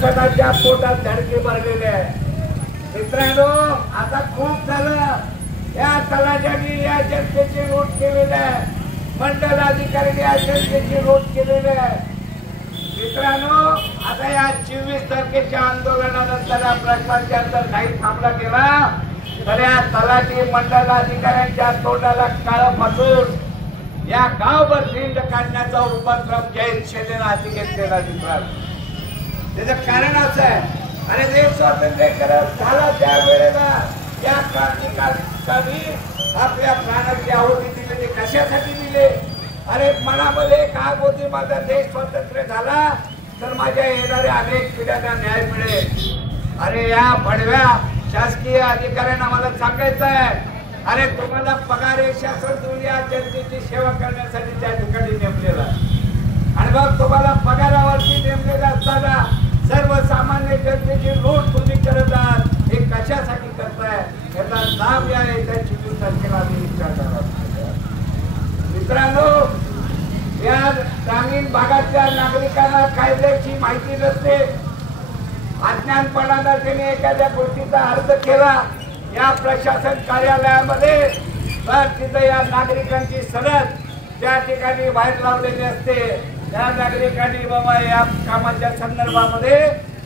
सणाच्या पोटात धडके भरलेले आहे. मित्रांनो, आता खूप झालं. या तलाट्याने या जनतेची लूट केलेली आहे. मंडल अधिकाऱ्यांनी या जनतेची लूट केलेली आहे. मित्रांनो, आता या 24 तारखेच्या आंदोलनानंतर भ्रष्टाचार जर काही थांबला गेला तर या तलाठी मंडल अधिकाऱ्यांच्या तोंडाला काळं फासून या गावभर दिंड काढण्याचा उपक्रम जयंत शेलेला हाती घेतलेला. मित्रांनो, त्याचं कारण असं आहे, अरे देश स्वातंत्र्य करत झाला त्या वेळेला या क्रांतिकारकांनी आपल्या प्राणाची आहुती दिली. ते कशासाठी दिले? अरे मनामध्ये एक आग होती, माझा देश स्वतंत्र झाला तर माझ्या येणाऱ्या अनेक पिढ्यांना न्याय मिळेल. अरे या भडव्या शासकीय अधिकाऱ्यांना मला सांगायचं आहे, अरे तुम्हाला पगार हे शासन या जनतेची सेवा करण्यासाठी त्या ठिकाणी नेमलेला आणि मग तुम्हाला पगारावरती नेमलेला असताना सर्वसामान्य जनतेची लूट तुम्ही करत आहात. हे कशासाठी करताय? याचा लाभ या येत्या 24 तारखेला आम्ही विचारणार आहोत. मित्रांनो, या ग्रामीण भागातल्या नागरिकांना कायद्याची माहिती नसते. अज्ञानपणाने त्यांनी एखाद्या गोष्टीचा अर्ज केला या प्रशासन कार्यालयामध्ये तर तिथं या नागरिकांची सनद त्या ठिकाणी बाहेर लावलेली असते. त्या नागरिकांनी बाबा या कामाच्या संदर्भामध्ये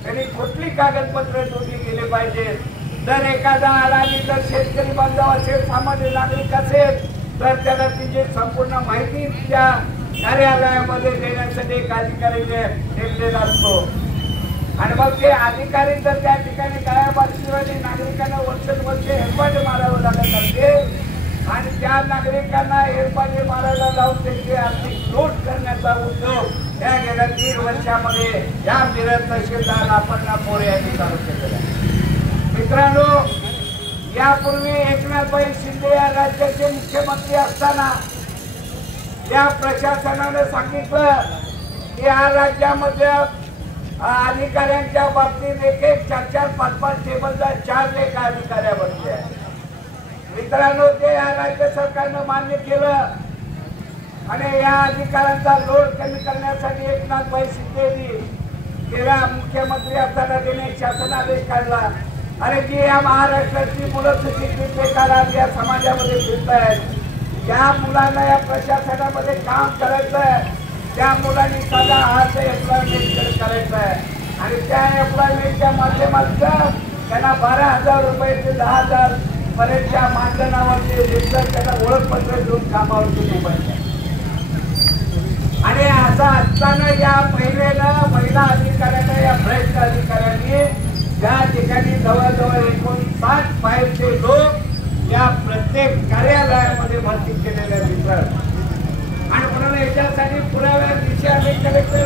त्यांनी कुठली कागदपत्र जोडली गेली पाहिजे. जर एखादा अडाणी जर शेतकरी बांधव असेल, सामान्य नागरिक असेल तर त्याला तिची संपूर्ण माहिती त्या कार्यालयामध्ये देण्यासाठी एक अधिकारी नेमलेला असतो आणि मग ते अधिकारी जर त्या ठिकाणी गायब असल्याने नागरिकांना वर्षानुवर्षे हेरपाटे मारावं लागत असते आणि त्या नागरिकांना हेरपाटे मारायला लावून त्यांची आर्थिक लूट करण्याचा उद्योग या गेल्या 3 वर्षामध्ये या मिरज तहसीलदार अपर्णा मोरे यांनी चालू केलेला आहे. मित्रांनो, यापूर्वी एकनाथभाई शिंदे या राज्याचे मुख्यमंत्री असताना या प्रशासनाने सांगितलं की या राज्यामध्ये अधिकाऱ्यांच्या बाबतीत 1-1, 4-4, 5-5 टेबलचा 4 लेख अधिकाऱ्या बनले. मित्रांनो, ते या राज्य सरकारनं मान्य केलं आणि या अधिकाऱ्यांचा लोड कमी करण्यासाठी एकनाथभाई शिंदेनी गेल्या मुख्यमंत्री असताना त्याने शासनादेश काढला. अरे जी या महाराष्ट्राची मुलं सुशिक्षित बेकार या समाजामध्ये फिरत आहेत, ज्या मुलांना या प्रशासनामध्ये काम करायचं आहे त्या मुलांनी साधा हात एम्प्लॉयमेंट करायचं आहे आणि त्या एम्प्लॉयमेंटच्या माध्यमातून त्यांना 12,000 रुपये ते 10,000 पर्यंतच्या मानधनावरती त्यांना ओळखपत्र देऊन कामावरती नेमायचं आणि असं असताना या महिला अधिकाऱ्यांना या भ्रष्ट अधिकाऱ्यांनी त्या ठिकाणी जवळजवळ 59 बाहेरचे लोक या प्रत्येक कार्यालयामध्ये भरती केलेल्या दिसतात आणि म्हणून याच्यासाठी पुराव्या दिवशी आम्ही कलेक्टर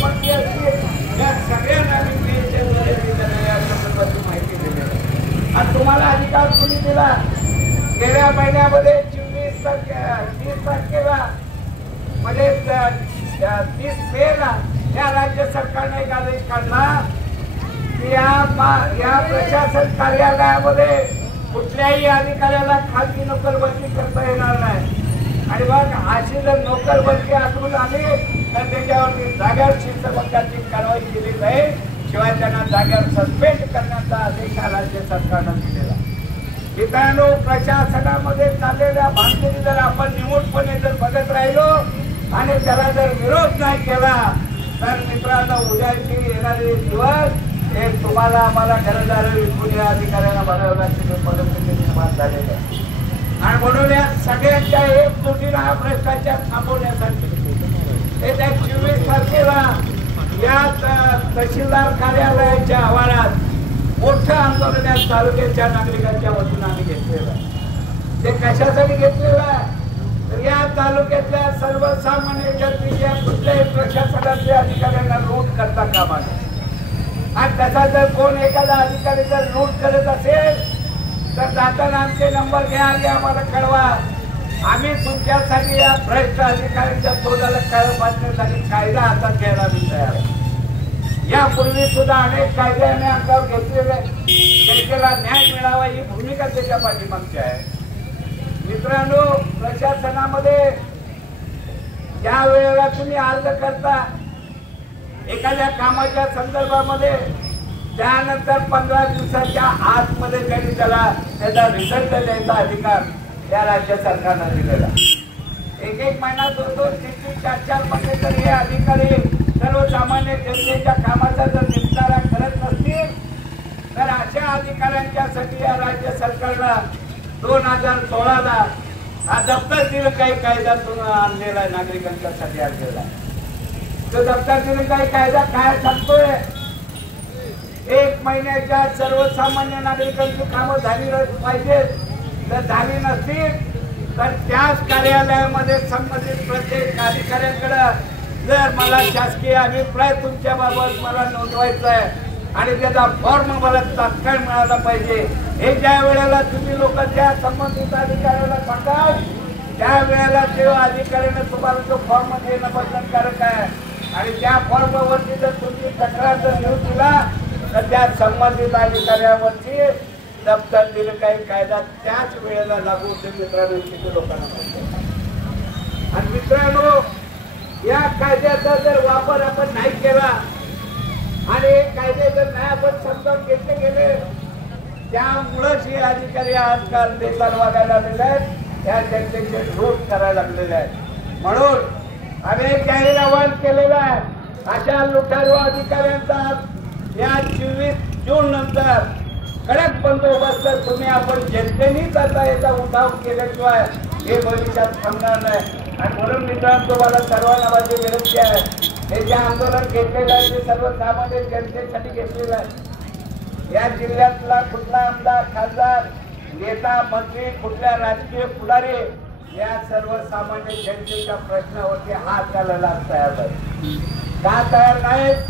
मंत्री असतील या सगळ्यांना माहिती दिली आणि तुम्हाला अधिकार कुणी दिला? गेल्या महिन्यामध्ये 30 तारखेला म्हणजे 30 मेला या राज्य सरकारने एक आदेश काढला की या प्रशासन कार्यालयामध्ये कुठल्याही अधिकाऱ्याला खाजगी नोकरभरती करता येणार नाही आणि मग अशी जर नोकरभरती आढळून आली तर त्याच्यावरती जाग्यावर शिस्तभंगाची कारवाई केली जाईल. शिवाय त्यांना जाग्यावर सस्पेंड करण्याचा आदेश राज्य सरकारनं दिलेला. मित्रांनो, प्रशासनामध्ये चाललेल्या भानगडी जर आपण निमूटपणे जर बघत राहिलो आणि त्याला जर विरोध नाही केला तर मित्रांनो, उद्याची येणारे दिवस हे तुम्हाला आम्हाला घरदार विकून या अधिकाऱ्यांना बनवण्याची परिस्थिती निर्माण झालेली आहे आणि म्हणून या सगळ्यांच्या एकजुटीनं हा भ्रष्टाचार थांबवण्यासाठी येत्या 24 तारखेला या तहसीलदार कार्यालयाच्या आवारात मोठं आंदोलन या तालुक्याच्या नागरिकांच्या वतीनं आम्ही घेतलेलं आहे. ते कशासाठी घेतलेलं आहे तर या तालुक्यातल्या सर्वसामान्य जनतेच्या कुठल्याही प्रशासनातल्या अधिकाऱ्यांना लूट करता कामा नये आणि त्याचा जर कोण एखादा अधिकारी जर लूट करत असेल तर जाताना आमचे नंबर घ्या आणि आम्हाला कळवा. आम्ही तुमच्यासाठी या भ्रष्ट अधिकाऱ्यांच्या तोंडाला काळं बांधण्यासाठी कायदा हातात घ्यायला मी तयार आहे. यापूर्वी सुद्धा अनेक कायद्याने अंगावर घेतलेले जनतेला न्याय मिळावा ही भूमिका त्याच्या पाठीमागची आहे. मित्रांनो, प्रशासनामध्ये ज्या वेळेला तुम्ही अर्ज करता एखाद्या कामाच्या संदर्भामध्ये त्यानंतर 15 दिवसाच्या आतमध्ये त्यांनी त्याचा रिझल्ट द्यायचा अधिकार या राज्य सरकारनं दिलेला. एक महिना 2-2, 3-3, 4-4 महिने जर हे अधिकारी सर्वसामान्य जनतेच्या कामाचा जर निपटारा करत नसतील तर अशा अधिकाऱ्यांच्यासाठी या राज्य सरकारनं 2016ला हा दप्तर दिनकारी कायदा आणलेला आहे. नागरिकांच्यासाठी आणलेला आहे. तो दप्तर दिनकारी कायदा काय सांगतोय? 1 महिन्याच्या सर्वसामान्य नागरिकांची कामं झाली पाहिजेत. जर झाली नसतील तर त्याच कार्यालयामध्ये संबंधित प्रत्येक अधिकाऱ्यांकडे जर मला शासकीय अभिप्राय तुमच्या बाबत मला नोंदवायचा आहे आणि त्याचा फॉर्म मला तात्काळ मिळाला पाहिजे, हे ज्या वेळेला तुम्ही लोक त्या संबंधित अधिकाऱ्याला सांगाल त्यावेळेला ते अधिकाऱ्याने तुम्हाला तो फॉर्म देणं बंधनकारक आहे. आणि त्या फॉर्मवरती जर तुमची तक्रार जर घेऊन दिला तर त्या संबंधित अधिकाऱ्यावरती दप्तर दिनकारी कायदा त्याच वेळेला लागू होते. मित्रांनो, किती लोकांना माहिती. आणि मित्रांनो, या कायद्याचा जर वापर आपण नाही केला आणि कायदे जर नाही आपण समजावून घेतले गेले त्यामुळेच हे अधिकारी आजकाल बेकार वागायला लागलेले आहेत. त्या जनतेचे लूट करायला लागलेले आहेत. म्हणून आम्ही जाहीर आवाहन केलेलं आहे अशा लुटारू अधिकाऱ्यांचा या 24 जून नंतर कडक बंदोबस्त तुम्ही आपण जनतेनेच आता याचा उठाव केल्याशिवाय हे भविष्यात थांबणार नाही. आणि म्हणून मित्रांनो, तुम्हाला सर्वांना माझी विनंती आहे, हे जे आंदोलन घेतलेलं आहे ते सर्वसामान्य जनतेसाठी घेतलेलं आहे. या जिल्ह्यातला कुठला आमदार, खासदार, नेता, मंत्री, कुठल्या राजकीय पुढारी या सर्वसामान्य जनतेच्या प्रश्नावरती हात घालायला तयार आहे का? तयार नाहीत.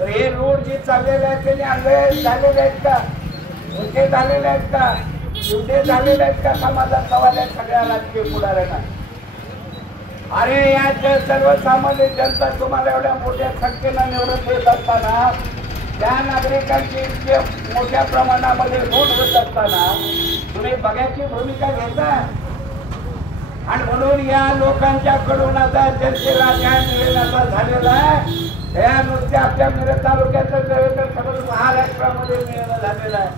हे रोड जे चाललेले आहेत ते अंगळे झालेले आहेत का? मोठे झालेले आहेत का? एवढे झालेले आहेत का? समाजात सवाल आहे सगळ्या राजकीय पुढाऱ्यांना. अरे या सर्वसामान्य जनता तुम्हाला एवढ्या मोठ्या संख्येनं निवडून देत असताना त्या नागरिकांची मोठ्या प्रमाणामध्ये लूट होत असताना तुम्ही बघायची भूमिका घेता. आणि म्हणून या लोकांच्याकडून आता जनतेला न्याय मिळण्याचा झालेला आहे. या नुसत्या आपल्या मिरज तालुक्याचं नव्हे तर सगळं महाराष्ट्रामध्ये मिळणं झालेलं आहे.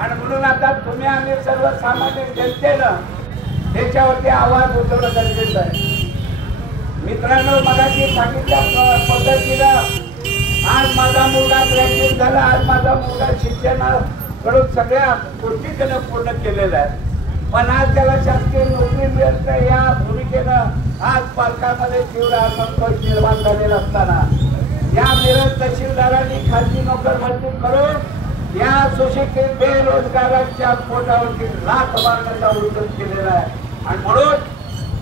आणि म्हणून आता तुम्ही आम्ही सर्वसामान्य जनतेनं त्याच्यावरती आवाज उठवणं गरजेचं आहे. मित्रांनो, मगाशी सांगितल्या पद्धतीनं आज माझा मुलगा ग्रॅज्युएट झाला, आज माझा मुलगा शिक्षणाकडून सगळ्या गोष्टी त्यानं पूर्ण केलेल्या आहेत. पण आज त्याला शासकीय नोकरी मिळत नाही या भूमिकेनं आज पालकांमध्ये तीव्र असंतोष निर्माण झालेला असताना या मिरज तहसीलदारांनी खाजगी नोकर भरती करून या सुशिक्षित बेरोजगारांच्या पोटावरती लाथ मारण्याचा उद्योग केलेला आहे. आणि म्हणून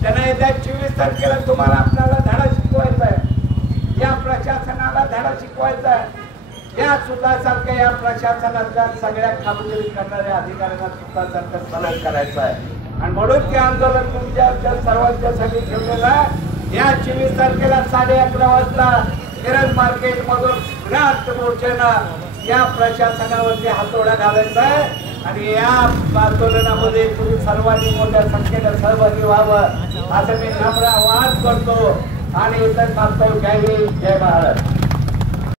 त्यांना येत्या 24 तारखेला तुम्हाला आपल्याला धडा शिकवायचा आहे. या प्रशासनाला धडा शिकवायचा आहे. या सुद्धासारख्या या प्रशासनाच्या सगळ्या कामगिरी करणाऱ्या अधिकाऱ्यांना सुद्धासारखं सलग करायचं आहे. आणि म्हणून ते आंदोलन तुमच्या सर्वांच्यासाठी ठेवलेलं आहे. या 24 तारखेला 11:30 वाजता मिरज मार्केट मधून क्रांत मोर्चानं या प्रशासनावरती हातोडा घालायचा आहे. आणि या आंदोलनामध्ये तुम्ही सर्वांनी मोठ्या संख्येनं सहभागी व्हावं असं मी नम्र आवाहन करतो. आणि इतर मागतो. जय हिंद, जय महाराष्ट्र.